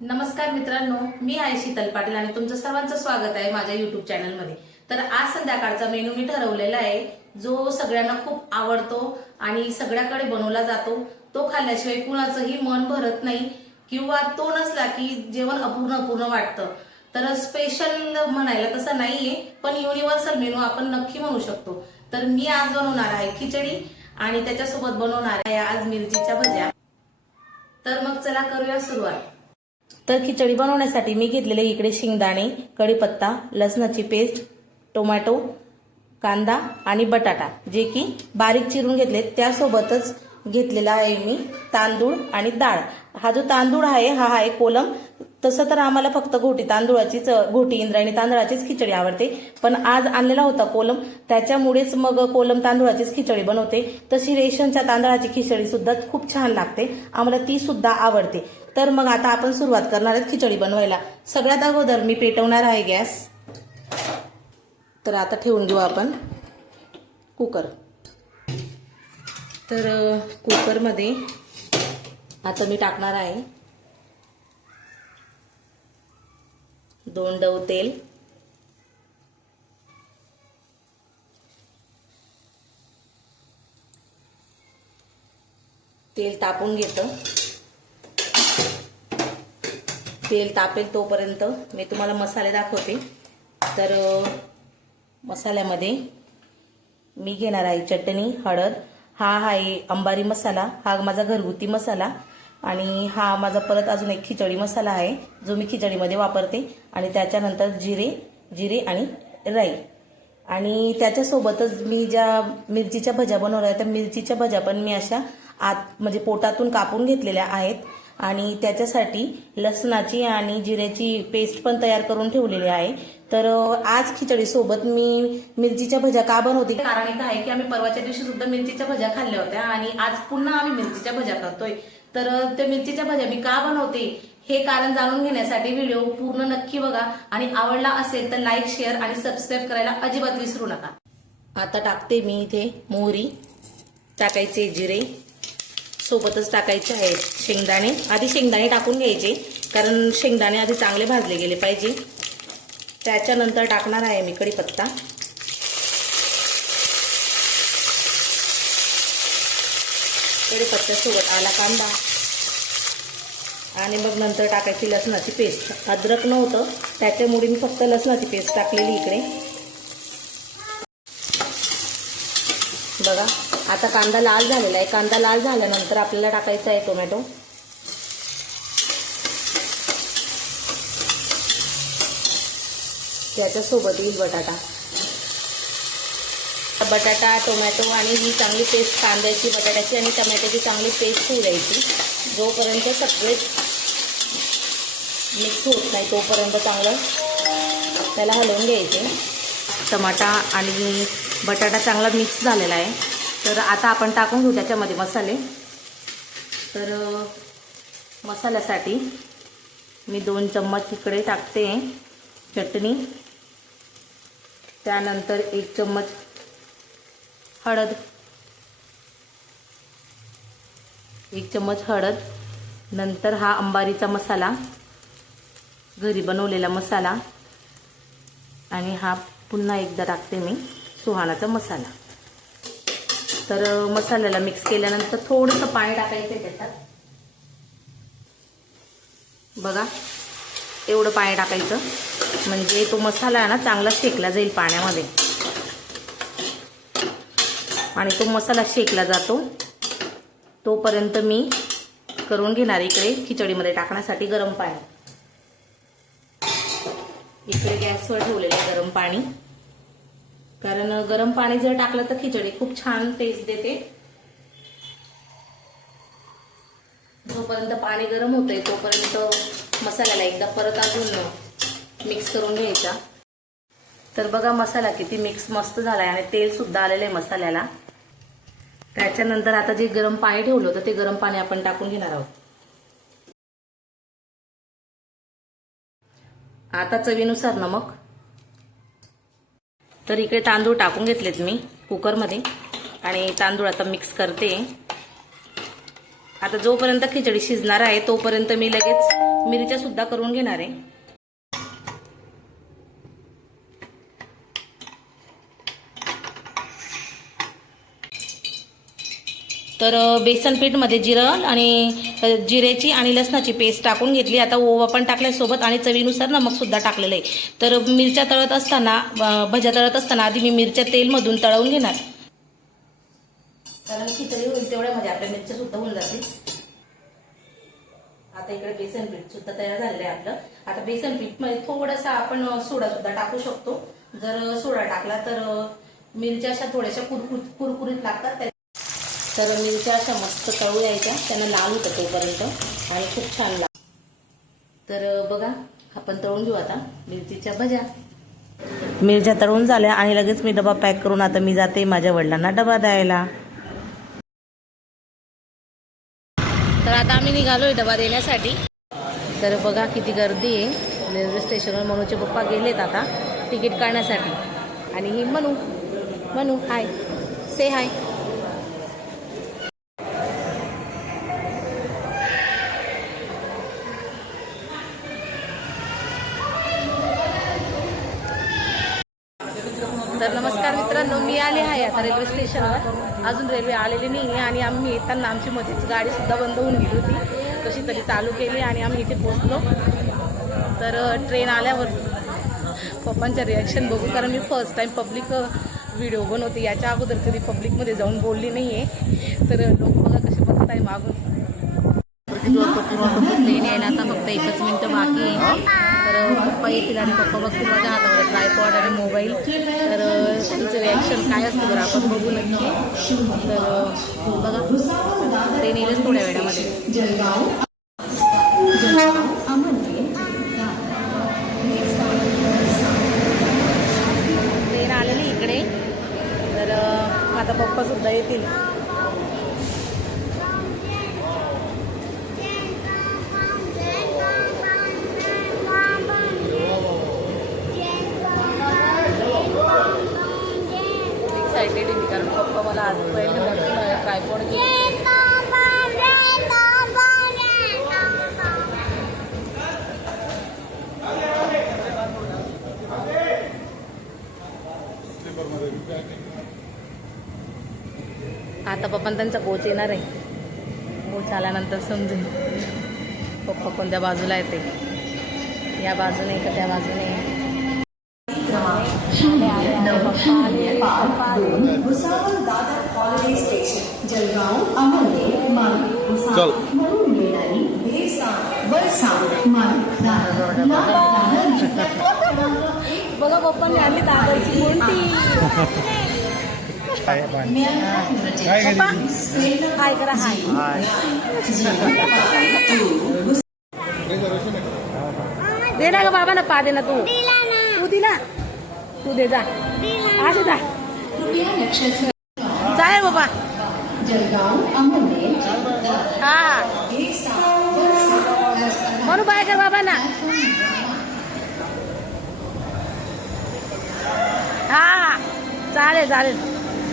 नमस्कार मित्रांनो, मी आहे शीतल पाटील आणि तुमचं सर्वांचं स्वागत आहे माझ्या युट्यूब चॅनलमध्ये। तर आज संध्याकाळचा मेनू मी ठरवलेला आहे जो सगळ्यांना खूप आवडतो आणि सगळ्याकडे बनवला जातो। तो खाल्ल्याशिवाय कुणाचंही मन भरत नाही किंवा तो नसला की जेवण अपूर्ण वाटतं। तर स्पेशल म्हणायला तसं नाहीये, पण युनिव्हर्सल मेनू आपण नक्की म्हणू शकतो। तर मी आज बनवणार आहे खिचडी आणि त्याच्यासोबत बनवणार आहे आज मिरचीच्या भज्या। तर मग चला करूया सुरुवात। तर खिचडी बनवण्यासाठी मी घेतलेले इकडे शेंगदाणे, कढीपत्ता, लसणाची पेस्ट, टोमॅटो, कांदा आणि बटाटा जे की बारीक चिरून घेतले। त्यासोबतच घेतलेला आहे मी तांदूळ आणि डाळ। हा जो तांदूळ आहे हा आहे कोलम। तसं तर आम्हाला फक्त घोटी इंद्रायणी तांदळाचीच खिचडी आवडते, पण आज आणलेला होता कोलम, त्याच्यामुळेच मग कोलम तांदूळाचीच खिचडी बनवते। तशी रेशनच्या तांदळाची खिचडी सुद्धा खूप छान लागते, आम्हाला ती सुद्धा आवडते। तर मग आता आपण सुरुवात करणार आहोत खिचडी बनवायला। सगळ्यात अगोदर मी पेटवणार आहे गॅस। तर आता ठेवून घेऊ आपण कुकर। तर कुकरमध्ये आता मी टाकणार आहे 2 डव तेल, तेल तापून घेतं। तेल तापेल तोपर्यंत मी तुम्हाला मसाले दाखवते। तर मसाल्यामध्ये मी घेणार आहे चटणी, हळद, हा आहे अंबारी मसाला, हा माझा घरगुती मसाला, आणि हा माझा परत अजून एक खिचडी मसाला आहे जो मी खिचडीमध्ये वापरते। आणि त्याच्यानंतर जिरे आणि राई। आणि त्याच्यासोबतच मी ज्या मिरचीच्या भज्या बनवल्या त्या मिरचीच्या भज्या पण मी अशा म्हणजे पोटातून कापून घेतलेल्या आहेत। आणि त्याच्यासाठी लसणाची आणि जिऱ्याची पेस्ट पण तयार करून ठेवलेली आहे। तर आज खिचडी सोबत मी मिरचीच्या भज्या का बनवते, कारण एक आहे की आम्ही परवाच्या दिवशी सुद्धा मिरचीच्या भज्या खाल्ल्या होत्या आणि आज पुन्हा आम्ही मिरचीच्या भज्या करतोय। तर त्या मिरचीच्या भज्या मी का बनवते हे कारण जाणून घेण्यासाठी व्हिडिओ पूर्ण नक्की बघा, आणि आवडला असेल तर लाईक, शेअर आणि सबस्क्राईब करायला अजिबात विसरू नका। आता टाकते मी इथे मोहरी, टाकायचे जिरे, सोबतच टाकायचे आहेत शेंगदाणे। आधी शेंगदाणे टाकून घ्यायचे कारण शेंगदाणे आधी चांगले भाजले गेले पाहिजे। त्याच्यानंतर टाकणार आहे मी कढीपत्ता, कढीपत्त्यासोबत आला कांदा, आणि मग नंतर टाकायची लसणाची पेस्ट। अद्रक नव्हतं त्याच्यामुळे मी फक्त लसणाची पेस्ट टाकलेली इकडे बघा। आता कांदा लाल झालेला आहे। कांदा लाल झाल्यानंतर आपल्याला टाकायचा आहे टोमॅटो, त्याच्यासोबत येईल बटाटा, टोमॅटो आणि ही चांगली पेस्ट, कांद्याची, बटाट्याची आणि टोमॅटोची चांगली पेस्ट होऊ द्यायची। जोपर्यंत सगळे मिक्स होत नाही तोपर्यंत चांगलं त्याला हलवून घ्यायचे। टमाटा आणि बटाटा चांगला मिक्स झालेला आहे। तर आता आपण टाकून घेऊ त्याच्यामध्ये मसाले। तर मसाल्यासाठी मी 2 चम्मच इकडे टाकते चटणी, त्यानंतर 1 चम्मच हळद, 1 चम्मच हळद, नंतर हा अंबारीचा मसाला, घरी बनवलेला मसाला, आणि हा पुन्हा एकदा टाकते मी सुहानाचा मसाला। तर मसाल्याला मिक्स केल्यानंतर थोडंसं पाणी टाकायचं त्याच्यात बघा, एवढं पाणी टाकायचं म्हणजे तो मसाला ना चांगला शेकला जाईल पाण्यामध्ये, आणि तो मसाला शेकला जातो तोपर्यंत मी करून घेणार इकडे खिचडीमध्ये टाकण्यासाठी गरम पाणी। इकडे गॅसवर ठेवलेले गरम पाणी, कारण गरम पाणी जर टाकलं तर खिचडी खूप छान टेस्ट देते। जोपर्यंत पाणी गरम होतंय तोपर्यंत मसाल्याला एकदा परत अजून मिक्स करून घ्यायचा। तर बघा मसाला किती मिक्स मस्त झालाय आणि तेल सुद्धा आलेलं आहे मसाल्याला। त्याच्यानंतर आता जे गरम पाणी ठेवलं होतं ते गरम पाणी आपण टाकून घेणार आहोत। आता चवीनुसार नमक। तर इकडे तांदूळ टाकून घेतलेत मी कुकरमध्ये, आणि तांदूळ आता मिक्स करते। आता जोपर्यंत खिचडी शिजणार आहे तोपर्यंत मी लगेच मिरच्या सुद्धा करून घेणार आहे. तर बेसन पीठमध्ये जिऱ्याची आणि लसणाची पेस्ट टाकून घेतली. आता ओवा पण टाकल्यासोबत आणि चवीनुसार नमक सुद्धा टाकलेलं आहे. तर मिरच्या तळत असताना भज्या तळत असताना आधी मी मिरच्या तेलमधून तळवून घेणार, कारण खिचडी होईल तेवढ्यामध्ये आपल्या मिरच्या सुद्धा होऊन जातील. आता इकडे बेसन पीठ सुद्धा तयार झालेलं आहे आपलं. आता बेसन पीठ मध्ये थोडासा आपण सोडा सुद्धा टाकू शकतो. जर सोडा टाकला तर मिरच्या अशा थोड्याशा कुरकुरीत लागतात. तर मिरच्या अशा मस्त तळू यायच्या, त्यांना लाल होतं तोपर्यंत आणि खूप छान लागतं. तर बघा आपण तळून घेऊ आता मिरचीच्या भज्या. मिरच्या तळून झाल्या आणि लगेच मी डबा पॅक करून आता मी जाते माझ्या वडिलांना डबा द्यायला. तर आता आम्ही निघालोय डबा देण्यासाठी. तर बघा किती गर्दी आहे रेल्वे स्टेशनवर. मनूचे पप्पा गेलेत आता तिकीट काढण्यासाठी आणि ही मनू हाय, से हाय. तर नमस्कार मित्रांनो, मी आले आहे आता रेल्वे स्टेशनवर. अजून रेल्वे आलेली नाही आहे आणि आम्ही येताना आमची मध्येच गाडी सुद्धा बंद होऊन गेली होती. कशी तरी चालू केली आणि आम्ही इथे पोहोचलो. तर ट्रेन आल्यावर पप्पांचं रिॲक्शन बघू, कारण मी फर्स्ट टाइम पब्लिक व्हिडिओ बनवते. याच्या अगोदर कधी पब्लिकमध्ये जाऊन बोलली नाही आहे. तर लोक बघा कसे बघत आहे मागून. ट्रेन यायला आता फक्त 1 मिनिट बाकी आहे. तर पप्पा येतील आणि पप्पा बघतील माझ्या हातामध्ये ट्रायपॉड आणि मोबाईल. तर तिचं रिॲक्शन काय असतं बरं आपण बघू नक्की. तर बघा ट्रेन येईलच थोड्या वेळामध्ये. ट्रेन आलेली इकडे. तर आता पप्पा सुद्धा येतील. एक्साइटेड आहे कारण पप्पा मला आज पहिले ट्रायपॉड घेऊन. आता पप्पा त्यांचा कोच येणार आहे. कोच आल्यानंतर समजेल पप्पा कोणत्या बाजूला येते, या बाजूने का त्या बाजूने. बघा पप्पांनी आणली दादाची कोणती. हाय करा, हाय. दे ना ग बाबा ना, पा दे ना. तू दिला, तू दे जा. आज जा जाय बाबा. हा म्हणू बाय कर बाबा ना. हा चालेल चालेल.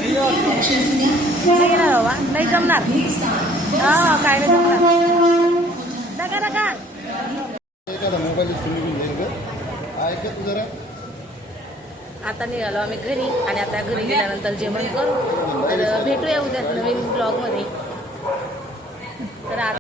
नाही येणार बाबा, नाही जमणार. हा काय नाही जमणार. नका नका. आता निघालो आम्ही घरी आणि आता घरी गेल्यानंतर जेवण करू. तर भेटूया उद्या नवीन ब्लॉग मध्ये. तर